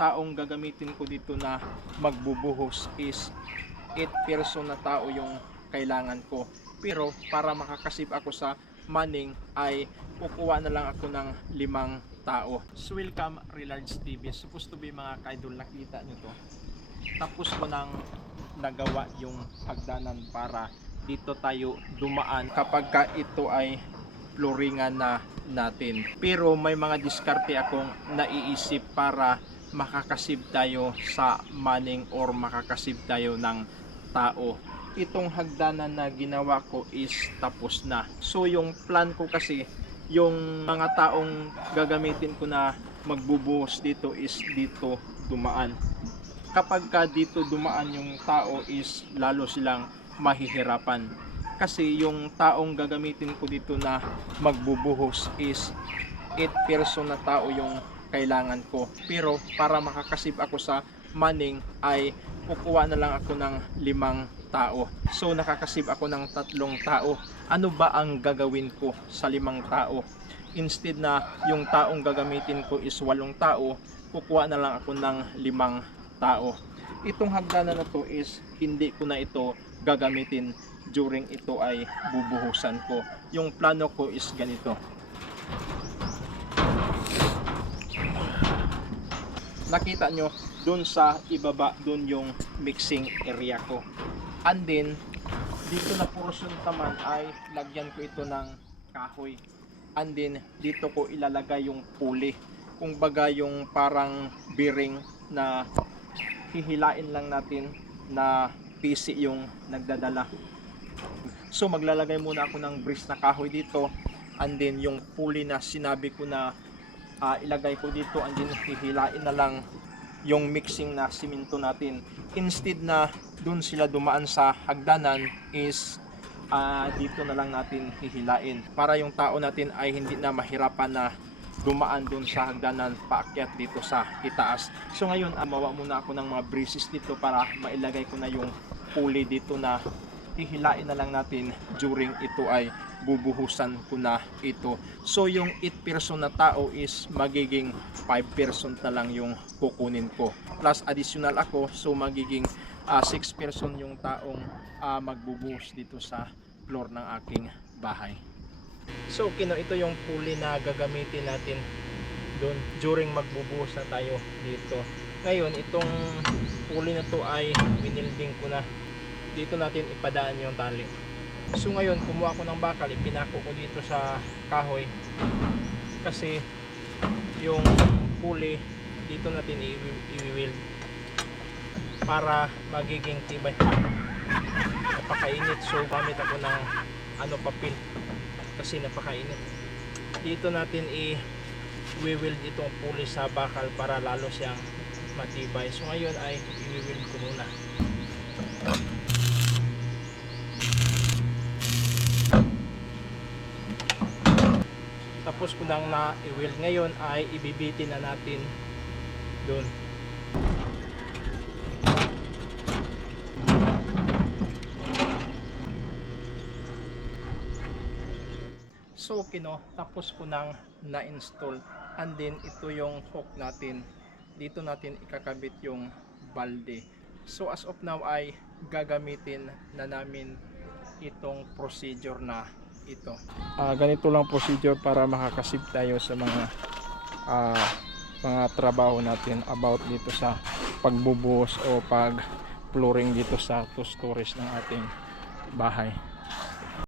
taong gagamitin ko dito na magbubuhos is 8 person na tao yung kailangan ko. Pero para makakasip ako sa maning ay kukuha na lang ako ng limang tao. So welcome Relards TV. Supposed to be mga kaidol nakita nyo to. Tapos ko nang nagawa yung hagdanan para dito tayo dumaan kapag ka ito ay floringan na natin. Pero may mga diskarte akong naiisip para makakasib tayo sa maning or makakasib tayo ng tao. Itong hagdanan na ginawa ko is tapos na. So yung plan ko kasi, yung mga taong gagamitin ko na magbubuhos dito is dito dumaan. Kapag ka dito dumaan yung tao is lalo silang mahihirapan. Kasi yung taong gagamitin ko dito na magbubuhos is 8 person na tao yung kailangan ko. Pero para makakasib ako sa maning ay kukuha na lang ako ng limang tao. So nakakasib ako ng tatlong tao. Ano ba ang gagawin ko sa limang tao? Instead na yung taong gagamitin ko is walong tao, kukuha na lang ako ng limang tao. Itong hagdanan na to is hindi ko na ito gagamitin during ito ay bubuhusan ko. Yung plano ko is ganito. Nakita nyo, dun sa ibaba, dun yung mixing area ko. And then, dito na portion naman ay lagyan ko ito ng kahoy. And then, dito ko ilalagay yung puli. Kung baga yung parang bearing na hihilain lang natin na PC yung nagdadala. So maglalagay muna ako ng brace na kahoy dito and then yung pulley na sinabi ko na ah, ilagay ko dito and then hihilain na lang yung mixing na simento natin. Instead na dun sila dumaan sa hagdanan is ah, dito na lang natin hihilain para yung tao natin ay hindi na mahirapan na dumaan dun sa hagdanan paakyat dito sa itaas. So ngayon, amawa muna ako ng mga braces dito para mailagay ko na yung pulley dito na hihilain na lang natin during ito ay bubuhusan ko na ito. So yung 8 person na tao is magiging 5 person na lang yung kukunin ko. Plus additional ako, so magiging 6 person yung taong ah, magbubuhos dito sa floor ng aking bahay. So kino ito yung pulley na gagamitin natin doon during magbubuhos na tayo dito. Ngayon itong pulley na to ay winilding ko na dito natin ipadaan yung tali. So ngayon kumuha ko ng bakal, ipinako ko dito sa kahoy kasi yung pulley dito natin i-weld para magiging tibay. Napakainit so gamit ako ng ano papel kasi napakainit. Dito natin i-weld itong pulley sa bakal para lalo siyang matibay. So ngayon ay i-weld ko muna. Tapos ko nang na-weld ngayon ay ibibitin na natin doon. So kino, tapos ko nang na-install and then ito yung hook natin. Dito natin ikakabit yung balde. So as of now ay gagamitin na namin itong procedure na ito. Ah, ganito lang procedure para makakasip tayo sa mga ah, mga trabaho natin about dito sa pagbubuhos o pag flooring dito sa two stories ng ating bahay.